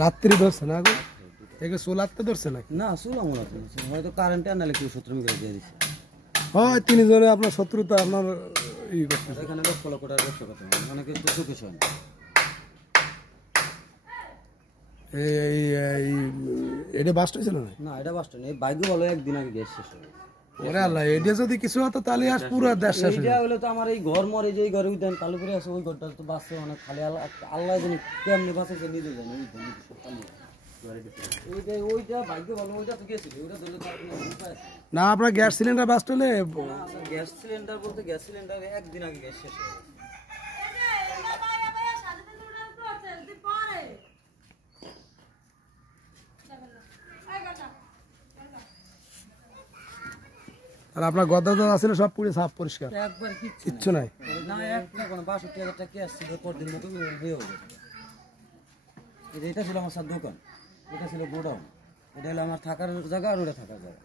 রাত্রি ধরছে না আগুন? একে সোলারতে ধরছে নাকি? না সোলা মনে হয়তো কারেন্টে আনালে কেউ শত্রু মিলে দিয়ে দিচ্ছে। হয় তিনজনে আপনার শত্রুতা আপনার ই করতেছে। এখানে লক্ষ লক্ষ টাকার ব্যবসা করতে হবে, অনেকে তো চোখে শোয় না। এটা বাস্ট হয়েছিল না? না এটা বাস্ট নেই, বাইকও বলো একদিন আগে গ্যাস শেষ হয়ে গেছে। ওরে আল্লাহ, এটা যদি কিছু হতো তাহলে আজ পুরো দেশ শেষ হয়ে যেত। হলে তো আমার এই ঘর মরে যে ঘরে উঠেন কালো করে আছে, ওই ঘরটা তো বাঁচছে অনেক, খালি আল্লাহ জানি কেমনি বাঁচাইছে নিজে জানে। ওইটা ভাগ্য ভালো, ওইটা তো গেছিল, ওইটা ধরলে না। আপনার গ্যাস সিলিন্ডার বাস্ট হলে? গ্যাস সিলিন্ডার বলতে গ্যাস সিলিন্ডার একদিন আগে গ্যাস শেষ হয়ে গেছে। আর আপনার গদা তো আসলে সব পুরো সাফ পরিষ্কার, একবার কিচ্ছু নাই? না একটা কোনো ৬২,০০০ টাকা ক্যাশ ছিল, পরদিন মতো হয়ে গেছে। এটা ছিল আমার স্যার দোকান, এটা ছিল গোডাউন, এটা হলো আমার থাকার জায়গা আর ওটা থাকার জায়গা।